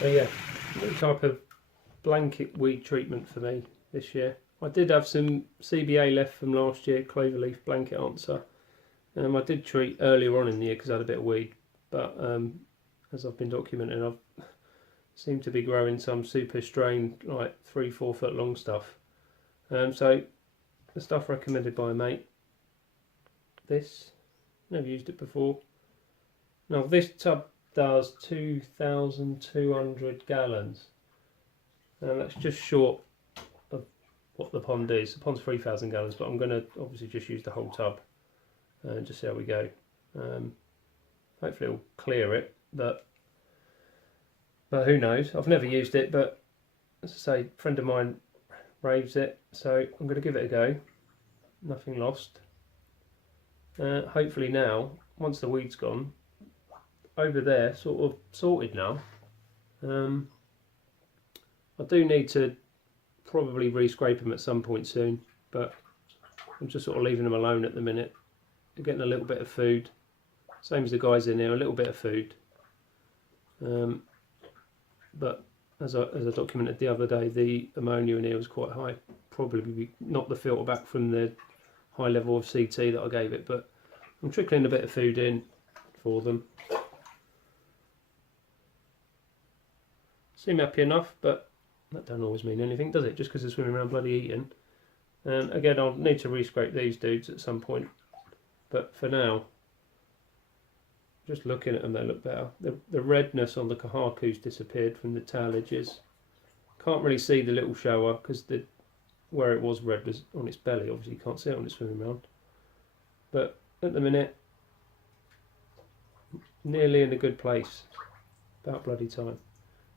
So yeah, new type of blanket weed treatment for me this year. I did have some CBA left from last year, cloverleaf blanket answer. I did treat earlier on in the year because I had a bit of weed, but as I've been documenting, I've seemed to be growing some super strain, like 3-4 foot long stuff. So the stuff recommended by a mate. This, never used it before. Now this tub does 2,200 gallons, and that's just short of what the pond is. The pond's 3,000 gallons, but I'm going to obviously just use the whole tub and just see how we go. Hopefully it'll clear it, but who knows. I've never used it, but as I say, a friend of mine raves it, so I'm going to give it a go. Nothing lost. Hopefully now, once the weed's gone, over there sort of sorted now. I do need to probably re-scrape them at some point soon, but I'm just sort of leaving them alone at the minute. They're getting a little bit of food, same as the guys in here, a little bit of food. But as I documented the other day, the ammonia in here was quite high. Probably not the filter back from the high level of CT that I gave it, but I'm trickling a bit of food in for them. Seem happy enough, but that don't always mean anything, does it? Just because they're swimming around bloody eating. Again, I'll need to re-scrape these dudes at some point, but for now, just looking at them, they look better. The redness on the kahaku's disappeared from the tail edges. Can't really see the little shower because where it was red was on its belly. Obviously you can't see it when it's swimming around. But at the minute, nearly in a good place. About bloody time.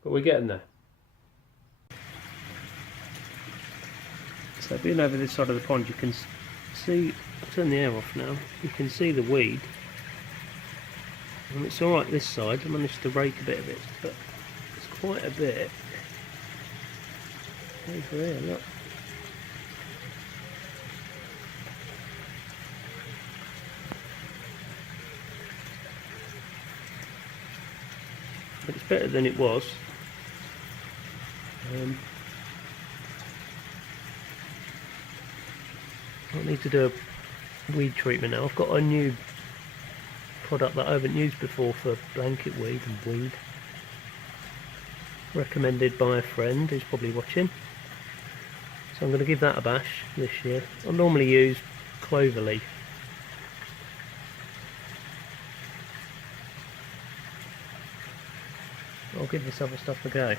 But we're getting there. So being over this side of the pond, you can see, I'll turn the air off now, you can see the weed. And it's alright this side, I managed to rake a bit of it, but it's quite a bit over here, look. But it's better than it was. I need to do a weed treatment now. I've got a new product that I haven't used before for blanket weed and weed. Recommended by a friend who's probably watching. So I'm going to give that a bash this year. I normally use cloverleaf. I'll give this other stuff a go.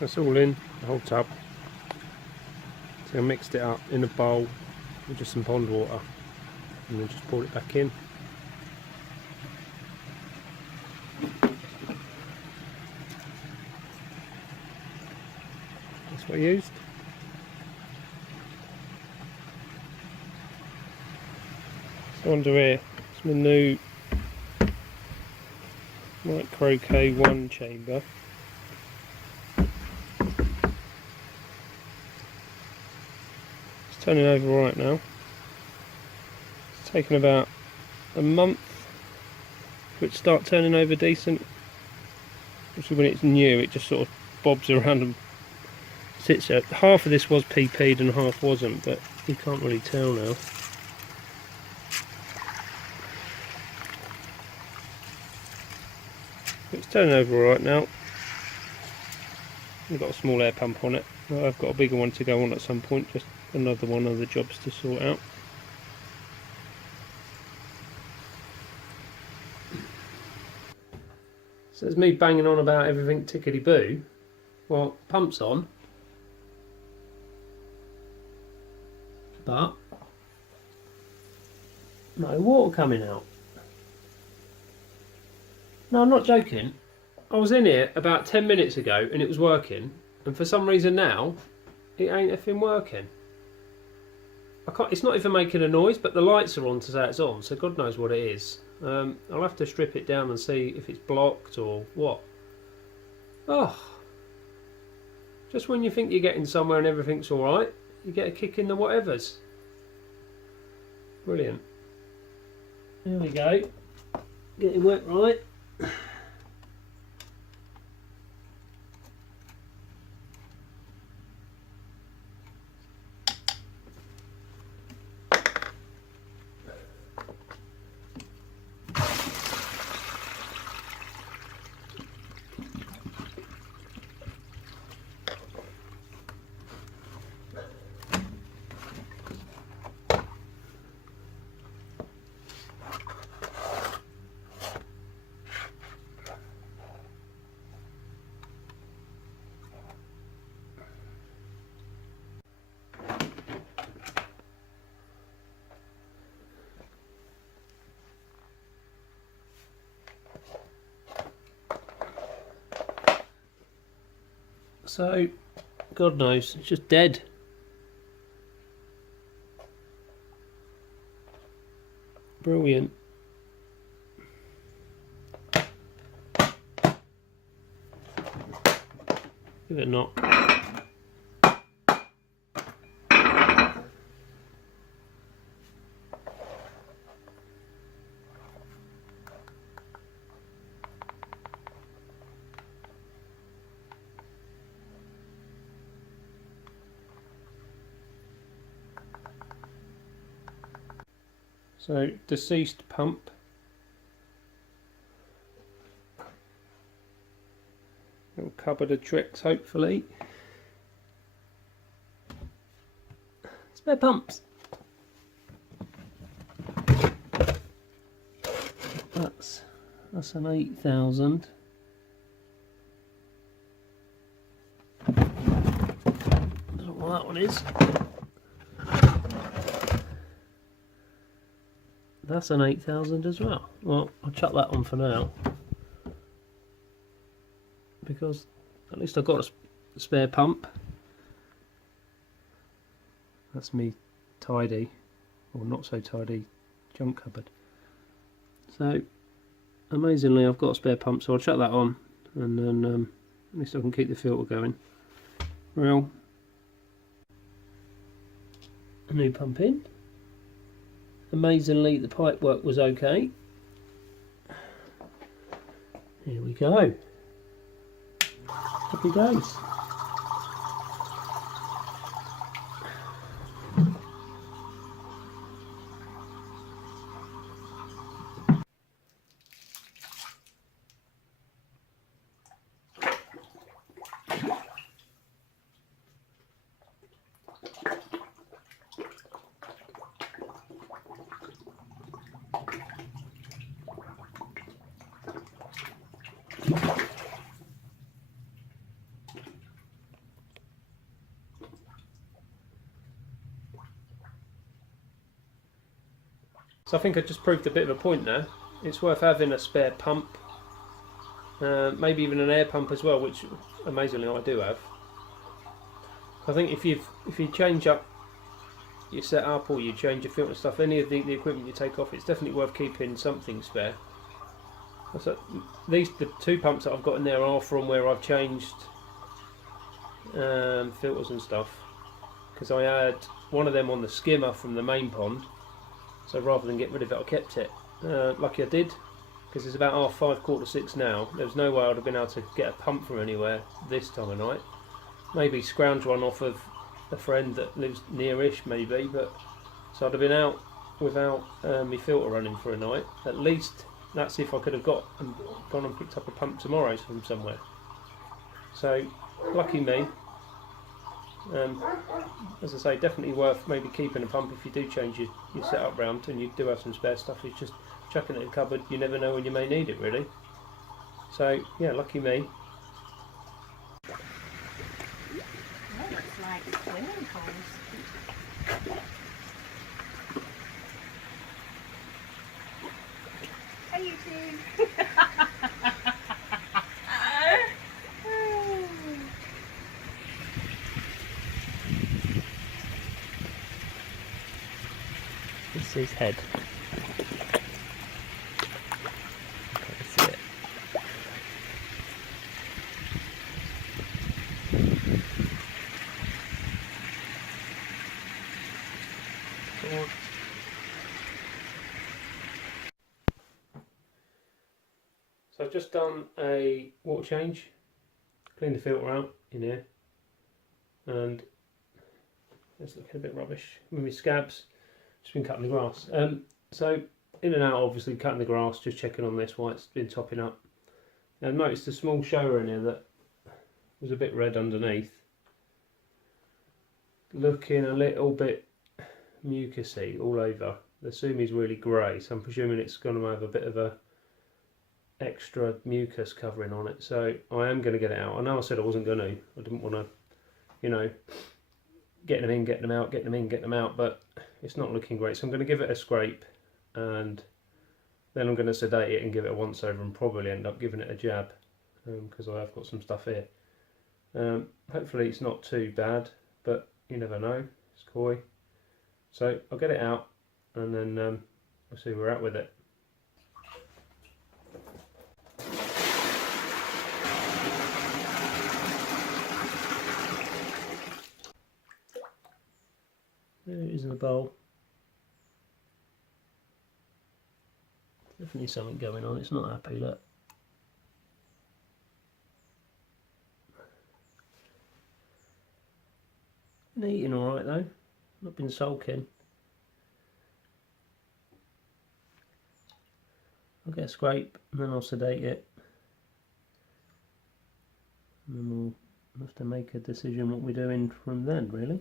That's all in, the whole tub. So I mixed it up in a bowl with just some pond water and then just poured it back in. I used. So under here, it's my new Micro K1 chamber. It's turning over right now. It's taken about a month for it to start turning over decent. Obviously when it's new it just sort of bobs around and sits there. Half of this was PP'd and half wasn't, but you can't really tell now. It's turning over right now. I've got a small air pump on it. I've got a bigger one to go on at some point, just another one of the jobs to sort out. So there's me banging on about everything tickety-boo. Well, pump's on. But no water coming out. No, I'm not joking. I was in here about 10 minutes ago and it was working, and for some reason now it ain't effing working. It's not even making a noise, but the lights are on to say it's on, so God knows what it is. I'll have to strip it down and see if it's blocked or what. Oh, just when you think you're getting somewhere and everything's alright, you get a kick in the whatevers. Brilliant. There we go. Getting wet right. So, God knows, it's just dead. Brilliant. Give it a knock. So, deceased pump. Little cupboard of tricks, hopefully. Spare pumps. That's an 8,000. I don't know what that one is. That's an 8,000 as well. Well, I'll chuck that on for now, because at least I've got a spare pump. That's me tidy, or not so tidy, junk cupboard. So amazingly I've got a spare pump, so I'll chuck that on, and then at least I can keep the filter going. Well, a new pump in. Amazingly the pipe work was okay. Here we go. Happy days. So I think I just proved a bit of a point there. It's worth having a spare pump, maybe even an air pump as well, which amazingly I do have. I think if you change up your setup or you change your filter stuff, any of the equipment you take off, it's definitely worth keeping something spare. So the 2 pumps that I've got in there are from where I've changed filters and stuff, because I had one of them on the skimmer from the main pond, so rather than get rid of it I kept it. Lucky I did, because it's about 5:45 now. There's no way I'd have been able to get a pump from anywhere this time of night. Maybe scrounge one off of a friend that lives nearish maybe, but so I'd have been out without my filter running for a night. At least that's if I could have gone and picked up a pump tomorrow from somewhere. So lucky me. As I say, definitely worth maybe keeping a pump if you do change your setup round and you do have some spare stuff. It's just chucking it in the cupboard, you never know when you may need it really. So yeah, lucky me. That looks like swimming pools. Hey YouTube! This is his head. Can't see it. So I've just done a water change, cleaned the filter out in here, and it's looking a bit rubbish with my scabs. Just been cutting the grass. So in and out, obviously cutting the grass, just checking on this while it's been topping up. I noticed a small shower in here that was a bit red underneath, looking a little bit mucusy all over. The sumi's really grey, so I'm presuming it's going to have a bit of a extra mucus covering on it. So I am going to get it out. I know I said I wasn't going to. I didn't want to, you know, getting them in, getting them out, getting them in, getting them out, but it's not looking great. So I'm going to give it a scrape, and then I'm going to sedate it and give it a once over, and probably end up giving it a jab, because I have got some stuff here. Hopefully it's not too bad, but you never know. It's coy. So I'll get it out, and then we'll see where we're at with it. There it is in the bowl. Definitely something going on. It's not happy, look. Been eating alright though. Not been sulking. I'll get a scrape and then I'll sedate it. And then we'll have to make a decision what we're doing from then, really.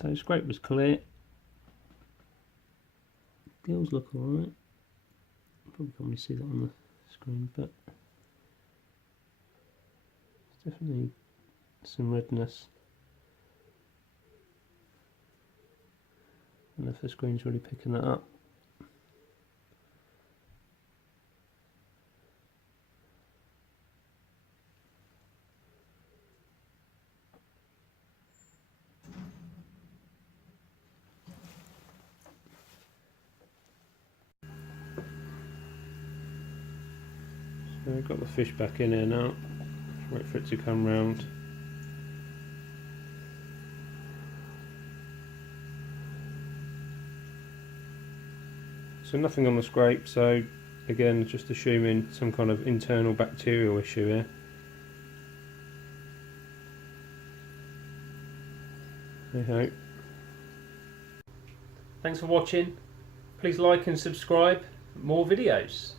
So the scrape was clear. Gills look alright. Probably can't really see that on the screen, but it's definitely some redness. I don't know if the screen's really picking that up. So we've got the fish back in here now. Wait for it to come round. So nothing on the scrape, so again just assuming some kind of internal bacterial issue here. Hey ho. Thanks for watching. Please like and subscribe for more videos.